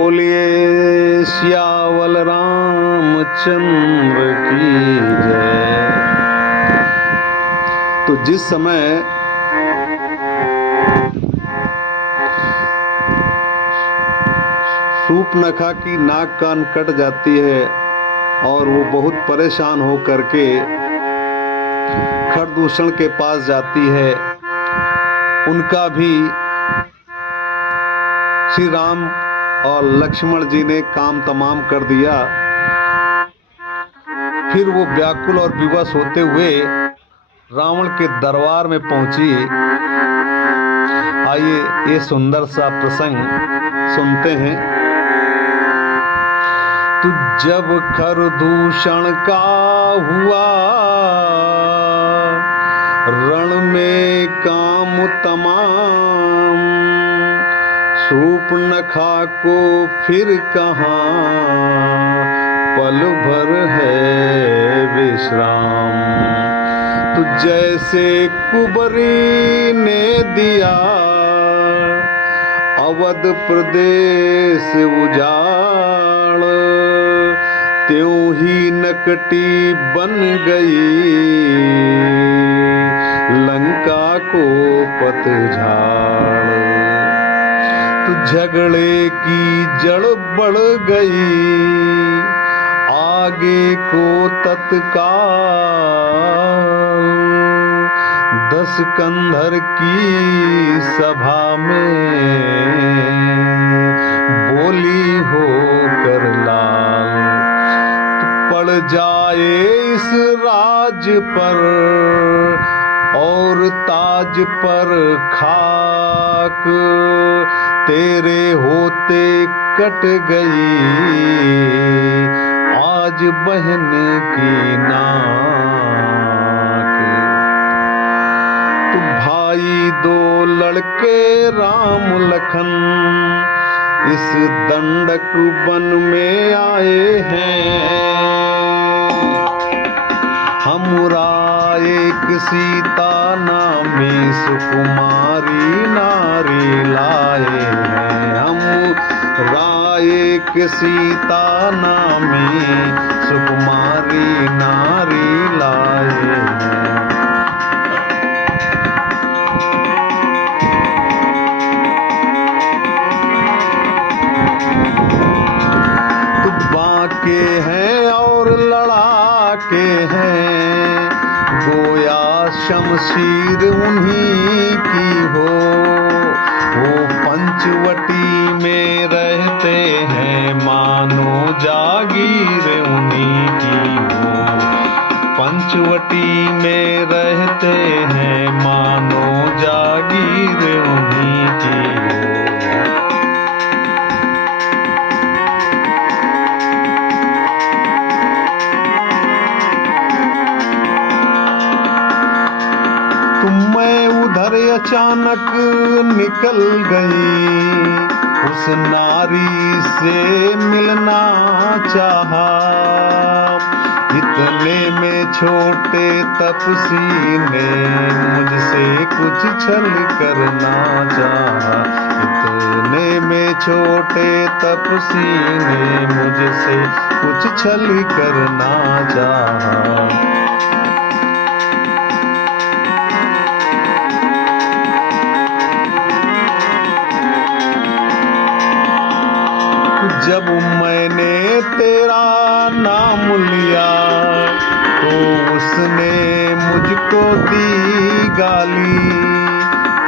बोलिए सियावल रामचंद्र की जय। तो जिस समय शूर्पणखा की नाक कान कट जाती है और वो बहुत परेशान हो करके खरदूषण के पास जाती है, उनका भी श्री राम और लक्ष्मण जी ने काम तमाम कर दिया। फिर वो व्याकुल और विवश होते हुए रावण के दरबार में पहुंची। आइए ये सुंदर सा प्रसंग सुनते हैं। तो जब खरदूषण का हुआ रण में काम तमाम, शूर्पणखा को फिर कहाँ पल भर है विश्राम। तो जैसे कुबरी ने दिया अवध प्रदेश उजाड़, त्यों ही नकटी बन गई लंका को पतझाड़। तो झगड़े की जड़ बढ़ गई आगे को तत्काल, 10 कंधर की सभा में बोली हो कर लाल। तो पड़ जाए इस राज पर और ताज पर खाक, तेरे होते कट गई आज बहन की नाक। तो भाई दो लड़के राम लखन इस दंडक वन में आए हैं। हमरा एक सीता नामी सुकुमारी नारी लाए हैं। हमरा एक सीता नामी सुकुमारी नारी लाए हैं। तो बांके हैं और लड़ाके हैं, गोया शमशीर उन्हीं की हो। वो पंचवटी में रहते हैं मानो जागीर उन्हीं की हो। पंचवटी में रहते हैं मानो जागीर उन्हीं की हो। मैं उधर अचानक निकल गई, उस नारी से मिलना चाहा। इतने में छोटे तपसी ने मुझसे कुछ छल करना चाहा। इतने में छोटे तपसी ने मुझसे कुछ छल करना चाहा। जब मैंने तेरा नाम लिया तो उसने मुझको दी गाली।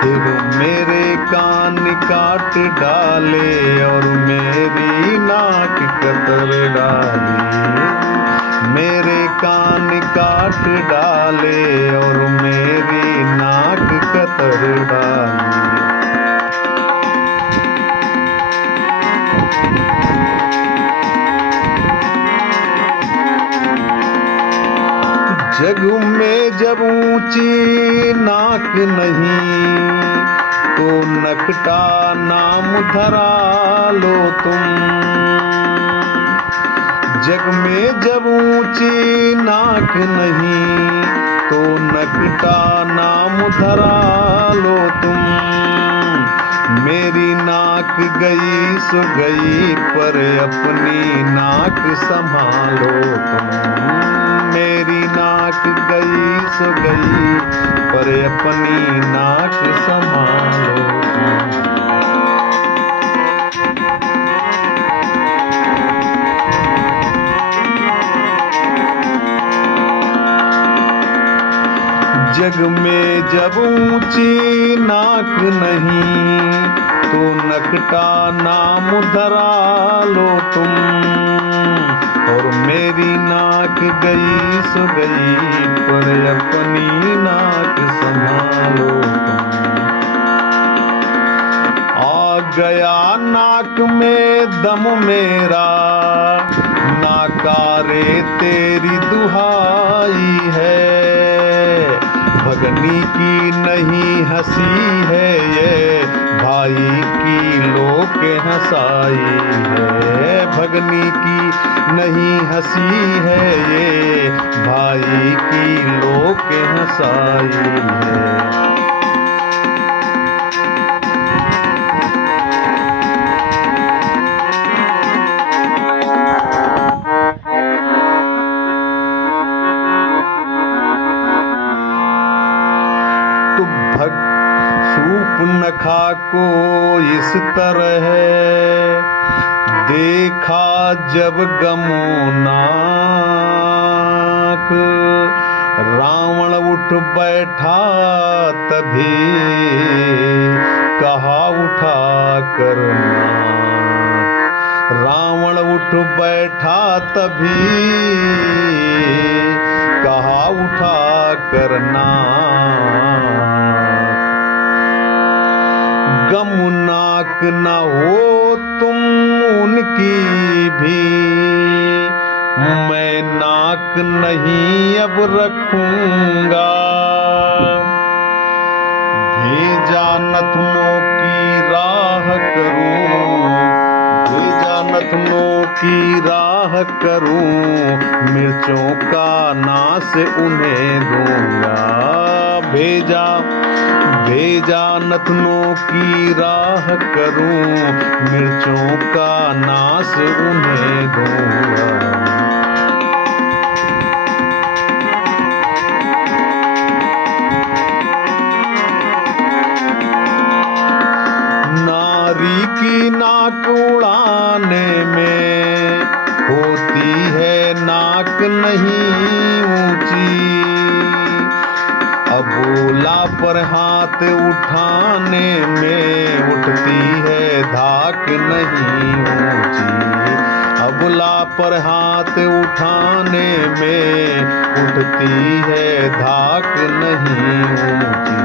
फिर मेरे कान काट डाले और मेरी नाक कतर डाली। मेरे कान काट डाले और मेरी नाक कतर डाली। जग में जब ऊंची नाक नहीं तो नकटा नाम धरा लो तुम। जग में जब ऊंची नाक नहीं तो नकटा नाम धरा लो तुम। मेरी नाक गई सो गई पर अपनी नाक संभालो तुम। मेरी नाक गई सो गई पर अपनी नाक संभालो तुम। जग में जब ऊंची नाक नहीं तो नकटा नाम धरा लो तुम। और मेरी नाक गई सो गई पर अपनी नाक संभालो तुम। आ गया नाक में दम मेरा, नाकारे तेरी दुहाई है। भगनी की नहीं हंसी है ये, भाई की लोक हंसाई है। भगनी की नहीं हंसी है ये, भाई की लोक हंसाई है। सूर्पनखा को इस तरह देखा जब गमोनाक, रावण उठ बैठा तभी कहा उठा कर नाक। रावण उठ बैठा तभी कहा उठा कर नाक। गमनाक न हो तुम उनकी भी, मैं नाक नहीं अब रखूंगा। भेजा नथनों की राह करूं, भेजा नथनों की राह करूं, मिर्चों का नाश उन्हें दूंगा। भेजा नथनों की राह करूं, मिर्चों का नाश उन्हें दूंगा। नारी की नाक उड़ाने में होती है नाक नहीं ऊंची। अबोला पर हाथ उठाने में उठती है धाक नहीं ऊंची। अबोला पर हाथ उठाने में उठती है धाक नहीं ऊंची।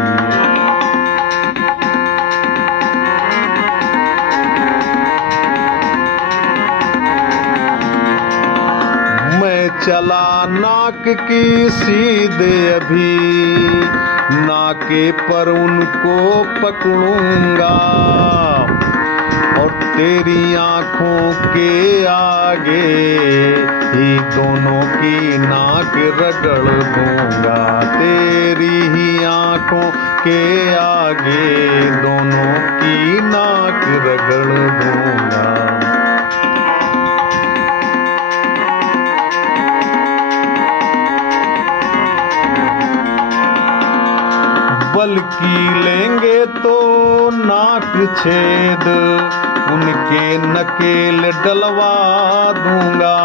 चला नाक की सीधे अभी, नाके पर उनको पकड़ूंगा। और तेरी आंखों के आगे ही दोनों की नाक रगड़ दूंगा। तेरी ही आंखों के आगे दोनों की नाक रगड़ दूंगा। बल्कि लेंगे तो नाक छेद, उनके नकेल डलवा दूंगा।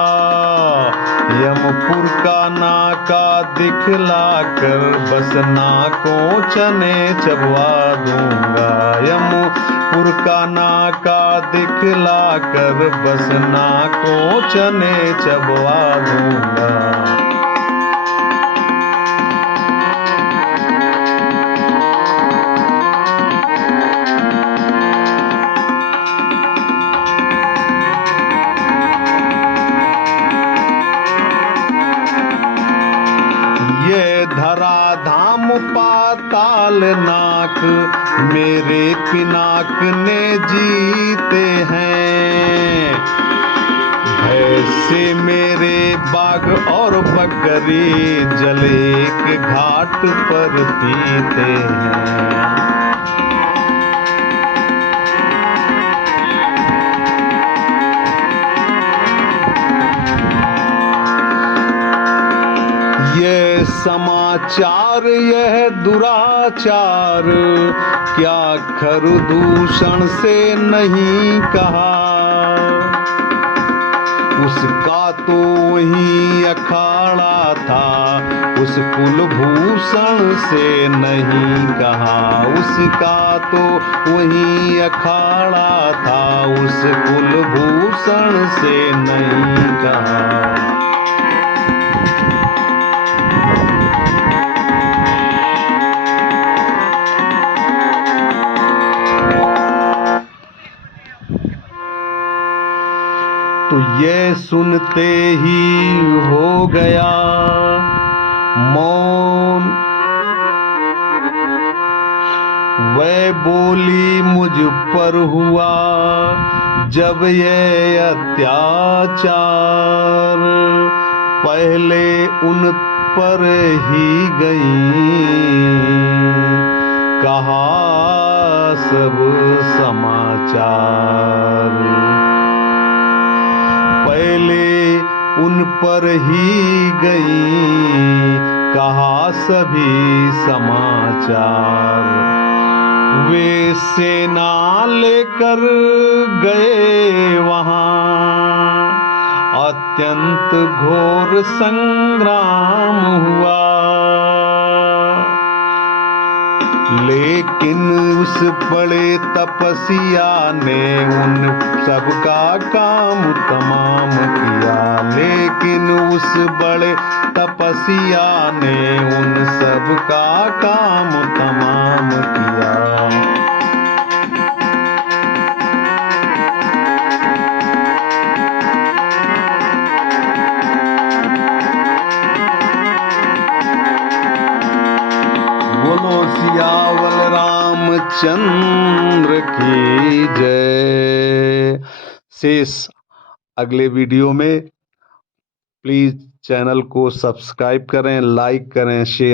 यमपुर का नाका दिखला कर बस नाकों चने चबवा दूंगा। यमपुर का नाका दिखला कर बस नाकों चने चबवा दूंगा। धराधाम पाताल नाक मेरे पिनाक ने जीते हैं। ऐसे मेरे बाग और बकरी जल एक घाट पर पीते हैं। समाचार यह दुराचार क्या खरदूषण से नहीं कहा। उसका तो वही अखाड़ा था, उस कुलभूषण से नहीं कहा। उसका तो वही अखाड़ा था, उस कुलभूषण से नहीं कहा। तो ये सुनते ही हो गया मौन। वह बोली मुझ पर हुआ जब ये अत्याचार, पहले उन पर ही गई कहा सब समाचार। पहले उन पर ही गई कहा सभी समाचार। वे सेना लेकर गए वहां, अत्यंत घोर संग्राम हुआ। लेकिन उस बड़े तपस्या ने उन सबका काम तमाम किया। लेकिन उस बड़े तपस्या ने उन सबका काम तमाम किया। बोलो सियावर रामचंद्र की जय। शेष अगले वीडियो में। प्लीज चैनल को सब्सक्राइब करें, लाइक करें, शेयर